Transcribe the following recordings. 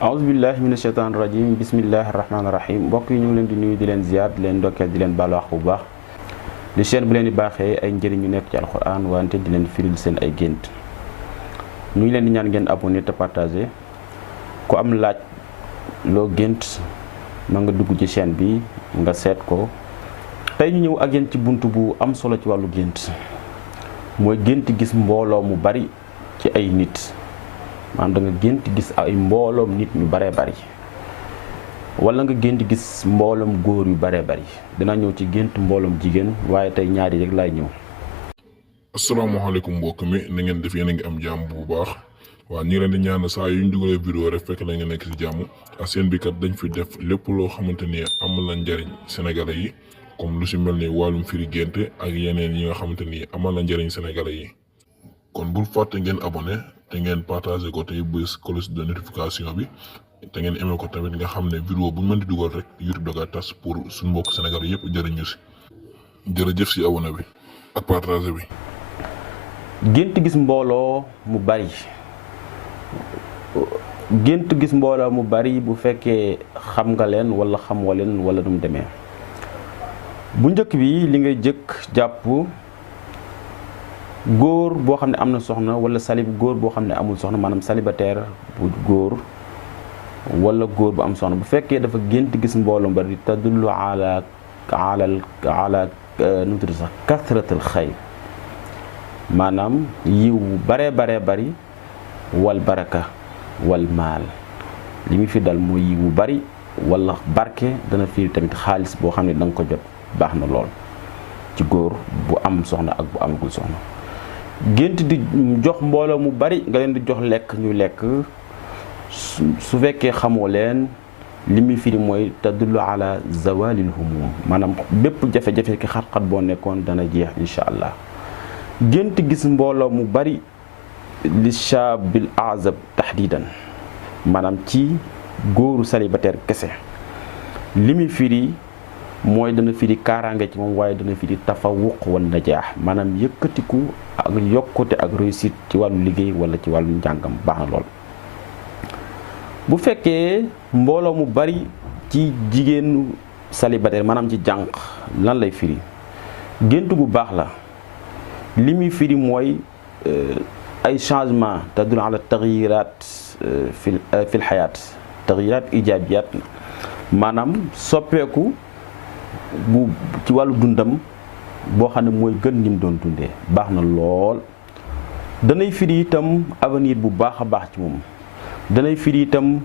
aousubillahi mina sheytaan rajim bismillahi rahmaani rahim mbokk yi ñu ngi leen di nuyu di leen ziar di leen ndokkeel di leen baalu wax bu baax di chaîne bu leen di baaxee ay njëriñ yu nekk ci alquran wante di leen firil seen ay gént ñu ngi leen di ñaan ngeen abonné te partagé ku am laaj loo gént ma nga dugg ci chaîne bi nga seet ko tey ñu ñëw ak yéen ci bunt bu am solo ci wàllu gént mooy gént gis mbooloo mu bari ci ay nit maanaam da nga gént gis ay mbooloom nit ñu baree bari wala nga gént gis mbooloom góor yu baree bari dina ñëw ci gént mbooloom jigéen waaye tey ñaari rek laay ñëw. asalaamaaleykum mbokk mi na ngeen def yéen a ngi am jàmm bu baax waaw ñu ngi leen di ñaan saa yu ñu dugalee vidéo rek fekk la nga nekk si jàmm ak seen bi kat dañ fi def lépp loo xamante ni amal na njariñ sénégalais yi comme lu si mel ni wàllum firi gént ak yeneen yi nga xamante ni amal na njariñ sénégalais yi kon bul fàtte ngeen abonné te ngeen partagé ko tey bés cloche de notification bi te ngeen aimé ko tamit nga xam ne vidéo bu ñu mën di dugal rek YouTube da nga tas pour suñu mbokk sénégalais yëpp jëriñu si jërëjëf si abonné bi ak partagé bi. gént gis mbooloo mu bari bu fekkee xam nga leen wala xamoo leen wala nu mu demee bu njëkk bi li ngay jëkk jàpp góor boo xam ne am na soxna wala góor boo xam ne amul soxna maanaam célibataire bu góor wala góor bu am soxna bu fekkee dafa gént gis mbooloo mu bari tadullu ala nu mu tudd sax kasratul xayr maanaam yiw baree bari wal baraka wal maal li mu fi dal mooy yiw bu bari wala barke dana firi tamit xaalis boo xam ne da nga ko jot baax na lool ci góor bu am soxna ak bu amagul soxna. gént di jox mbooloo mu bari nga leen di jox lekk ñu lekk su fekkee xamoo leen li muy firi mooy tadullu ala zawalil humum maanaam bépp jafe-jafe ki xat-xat boo nekkoon dana jeex incha allah. gént gis mbooloo mu bari li shaabil azab tahdidan maanaam ci góoru célibataire kese li muy firi mooy dana firi kaaraange ci moom waaye dana firi tafawuq wal najaax maanaam yëkkatiku ak yokkute ak réussite ci wàllu liggéey wala ci wàllu njàngam baax na lool. bu fekkee mbooloo mu bari ci jigéenu célibataire maanaam ci jànq lan lay firi gént gu baax la. li muy firi mooy ay changement tadullu ala taxyiraat fil xayaat taxyiraat ijaabiyaat maanaam soppeeku bu ci wàllu dundam boo xam ne mooy gën ni mu doon dundee baax na lool. danay firi itam avenir bu baax a baax ci moom danay firi itam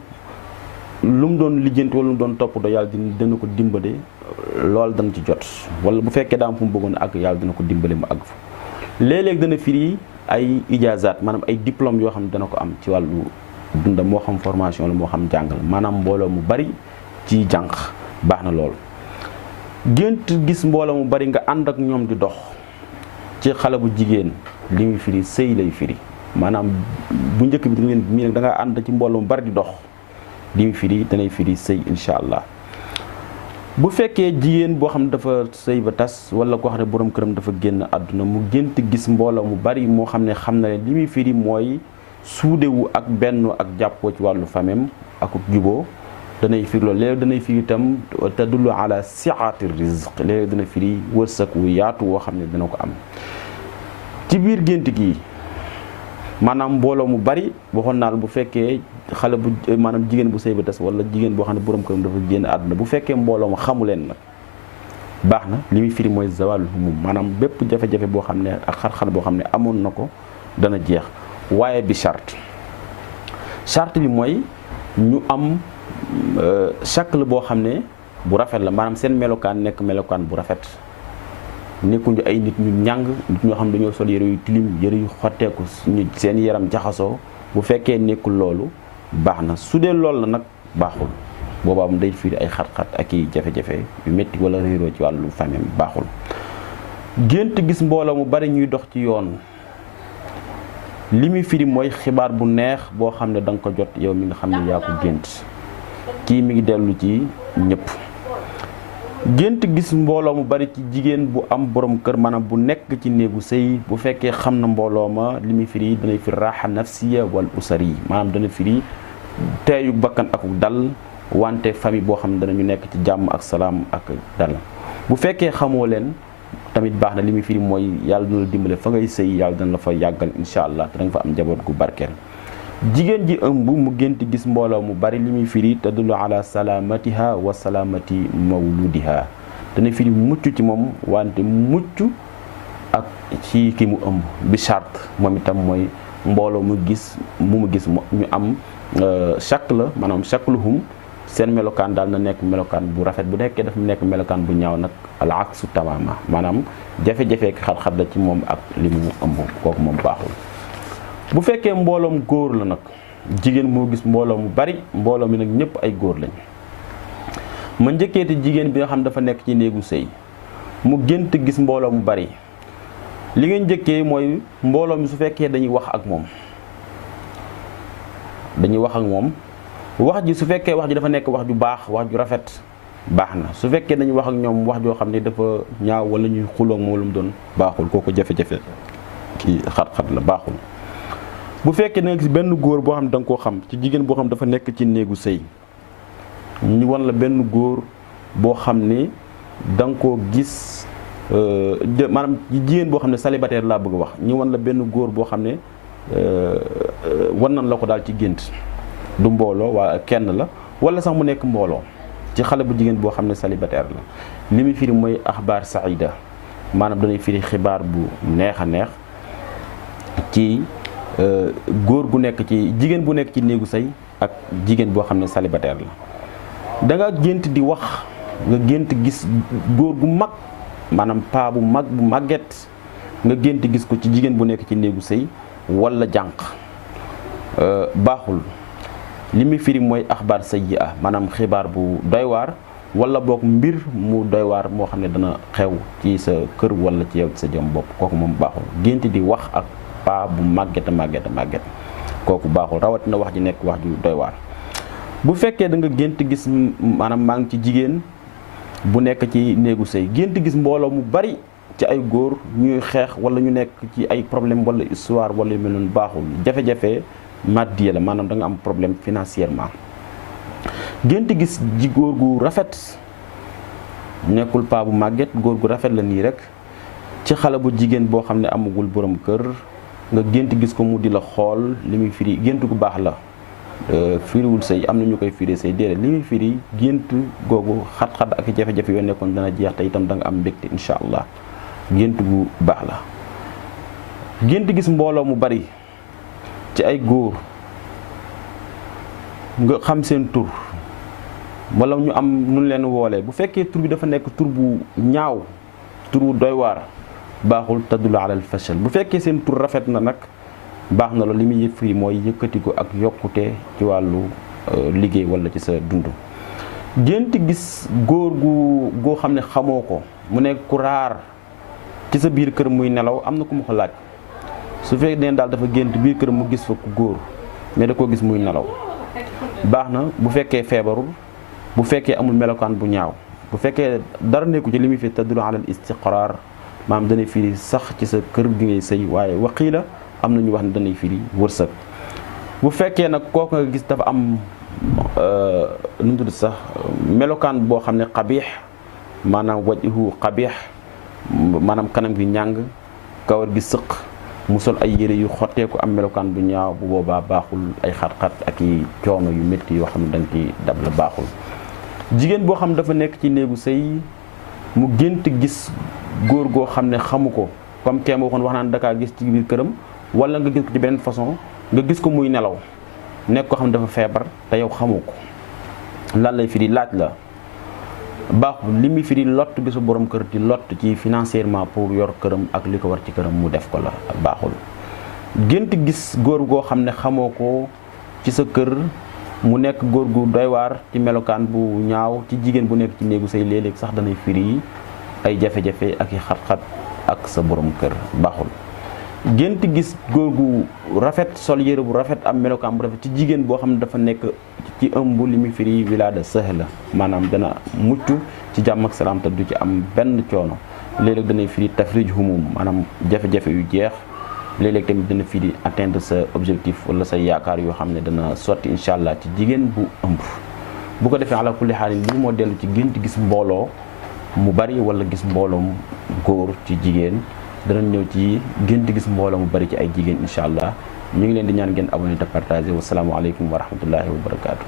lu mu doon lijjanti wala lu mu doon toppatoo yàlla dina ko dimbale lool dana ci jot wala bu fekkee daa am fu mu bëggoon a àgg yàlla dina ko dimbale mu àgg fa. léeg-léeg dana firi ay ijaazaat maanaam ay diplôme yoo xam ne dana ko am ci wàllu dundam moo xam formation la moo xam jàngal maanaam mbooloo mu bari ci jànq baax na lool. gént gis mbooloo mu bari nga ànd ak ñoom di dox ci xale bu jigéen li muy firi sëy lay firi maanaam bu njëkk bi mii nag da nga ànd ci mbooloo mu bari di dox li muy firi danay firi sëy incha allah. bu fekkee jigéen boo xam ne dafa sëy ba tas wala koo xam ne borom këram dafa génn àdduna mu gént gis mbooloo mu bari moo xam ne xam na ne li muy firi mooy suudewu ak benn ak jàppoo ci wàllu famem ak juboo danay firi loolu léeg danay firi itam tadullu ala si'ati rizq léeg dana firi wërsëg wu yaatu woo xam ne dana ko am ci biir gént gi maanaam mbooloo mu bari waxoon naa la bu fekkee xale bu maanaam jigéen bu sëy ba tas wala jigéen boo xam ne borom këram dafa génn àdduna bu fekkee mbooloo ma xamu leen nag baax na li muy firi mooy zawalul humum maanaam bépp jafe-jafe boo xam ne ak xar-xar boo xam ne amoon na ko dana jeex waaye bi charte bi mooy ñu am shakl boo xam ne bu rafet la maanaam seen melokaan nekk melokaan bu rafet nekkuñu ay nit ñu ñàng nit ñoo xam ne dañoo sol yëre yu tilim yëre yu xotteeku ñu seen yaram jaxasoo bu fekkee nekkul loolu baax na su dee loolu la nag baaxul boobaa mu day firi ay xat-xat ak i jafe-jafe yu métti wala réeroo ci wàllu famille baaxul. gént gis mbooloo mu bari ñuy dox ci yoon li muy firi mooy xibaar bu neex boo xam ne da nga ko jot yow mi nga xam ne yaa ko gént kii mi ngi dellu ci ñëpp. gént gis mbooloo mu bari ci jigéen bu am borom kër maanaam bu nekk ci néegu sëy bu fekkee xam na mbooloo ma li muy firi danay firi raaxa nafsiya wal usari maanaam dana firi teeyu bakkan ak dal wante famille boo xam ne danañu nekk ci jàmm ak salaam ak dal. bu fekkee xamoo leen tamit baax na li muy firi mooy yàlla dina la dimbale fa ngay sëy yàlla dina la fa yàggal incha allah te da nga fa am njaboot gu barkeel. jigéen ji ëmb mu gént gis mbooloo mu bari li muy firi tadullu ala salaamatiha wa salaamati mawludiha dana firi mucc ci moom wante mucc ak ci ki mu ëmb bi charte moom itam mooy mbooloo mu gis mu gis ñu am shakl maanaam shakluhum seen melokaan daal na nekk melokaan bu rafet bu nekkee dafa nekk melokaan bu ñaaw nag al aksu tamama maanaam jafe-jafe ak xat-xat la ci moom ak li mu ëmb kooku moom baaxul. bu fekkee mbooloom góor la nag jigéen moo gis mbooloo mu bari mbooloo mi nag ñëpp ay góor lañ ma njëkkeeti jigéen bi nga xam dafa nekk ci néegu sëy mu gént gis mbooloo mu bari li ngeen njëkkee mooy mbooloo mi su fekkee dañuy wax ak moom wax ji su fekkee wax ji dafa nekk wax ju baax wax ju rafet baax na su fekkee dañuy wax ak ñoom wax joo xam ne dafa ñaaw wala ñuy xuloo moom lu mu doon baaxul kooku jafe-jafe kii xat-xat la baaxul. bu fekkee da nga gis benn góor boo xam ne da nga koo xam ci jigéen boo xam dafa nekk ci néegu sëy ñu wan la benn góor boo xam ne da nga koo gis maanaam jigéen boo xam ne célibataire laa bëgg a wax ñu wan la benn góor boo xam ne wan nañ la ko daal ci gént du mbooloo waa kenn la wala sax mu nekk mbooloo ci xale bu jigéen boo xam ne célibataire la li muy firi mooy axbaar saïda maanaam danay firi xibaar bu neex a neex ci góor gu nekk ci jigéen bu nekk ci néegu sëy ak jigéen boo xam ne célibataire la da nga gént di wax nga gént gis góor gu mag maanaam paa bu mag bu màgget nga gént gis ko ci jigéen bu nekk ci néegu sëy wala jànq baaxul. li muy firi mooy axbaar sayyi'a maanaam xibaar bu doy waar wala boog mbir mu doy waar moo xam ne dana xew ci sa kër wala ci yow sa jëm bopp kooku moom baaxul gént di wax ak paa bu màgget kooku baaxul rawatina wax ji nekk wax ju doy waar. bu fekkee da nga gént gis maanaam maa ngi ci jigéen bu nekk ci néegu sëy gént gis mbooloo mu bari ci ay góor ñuy xeex wala ñu nekk ci ay problème wala histoire wala yu mel noonu baaxul jafe-jafe maddiya la maanaam da nga am problème financièrement. gént gis ji góor gu rafet nekkul paa bu màgget góor gu rafet la nii rek ci xale bu jigéen boo xam ne amagul borom kër nga gént gis ko mu di la xool li muy firi gént gu baax la firiwul sëy am na ñu koy firi sëy déedéet li muy firi gént googu xat-xat ak jafe-jafe yoo nekkoon dana jeex te itam da nga am mbégte incha allah gént gu baax la. gént gis mbooloo mu bari ci ay góor nga xam seen tur wala ñu am nu leen woolee bu fekkee tur bi dafa nekk tur bu ñaaw tur bu doy waar baaxul tadullu alal fashal. bu fekkee seen tur rafet na nag baax na loolu li muy yëpp fii mooy yëkkati ko ak yokkute ci wàllu liggéey wala ci sa dund. gént gis góor goo xam ne xamoo ko mu nekk ku raar ci sa biir kër muy nelaw am na ku ma ko laaj su fekkee ne daal dafa gént biir kër mu gis fa ku góor mais da koo gis muy nelaw baax na bu fekkee feebarul bu fekkee amul melokaan bu ñaaw bu fekkee dara nekku ci li muy fi tadullu alal istiqraar maanaam danay firi sax ci sa kër gi ngay sëy waaye waqiila am na ñu wax ne danay firi wërsëg. bu fekkee nag kooku nga gis dafa am nu mu tudd sax melokaan boo xam ne xabiix maanaam wajhu xabiix maanaam kanam gi ñàng kawar gi sëq mu sol ay yére yu xotteeku am melokaan bu ñaaw bu boobaa baaxul ay xat-xat ak i coono yu métti yoo xam ne da nga ciy dab la baaxul. jigéen boo xam dafa nekk ci néegu sëy mu gént gis góor goo xam ne xamu ko comme kenn waxoon wax naan dakaa gis ci biir këram wala nga gis ko ci beneen façon nga gis ko muy nelaw nekk ko xam ne dafa feebar te yow xamu ko lan lay firi laaj la baaxul li muy firi lott bi sa borom kër di lott ci financièrement pour yor këram ak li ko war ci këram mu def ko la baaxul. gént gis góor goo xam ne xamoo ko ci sa kër mu nekk góor gu doy waar ci melokaan bu ñaaw ci jigéen bu nekk ci néegu say léeg-léeg sax danay firi ay jafe-jafe ak i xat-xat ak sa borom kër baaxul. gént gis góor gu rafet sol yére bu rafet am melokaan bu rafet ci jigéen boo xam ne dafa nekk ci ëmb li muy firi wilaada sahla maanaam dana mucc ci jàmm ak salaam te du ci am benn coono léeg-léeg danay firi tafrij humum maanaam jafe-jafe yu jeex léeg-léeg tamit dina fii di atteindre sa objectif wala sa yaakaar yoo xam ne dana sotti incha allah ci jigéen bu ëmb. bu ko defee ala kulli xaalin lii moo dellu ci gént gis mbooloo mu bari wala gis mbooloom góor ci jigéen danañ ñëw ci gént gis mbooloo mu bari ci ay jigéen incha allah ñu ngi leen di ñaan ngeen abonné te partagé wa salaamu aleykum wa rahmatullahi wa barakaatu.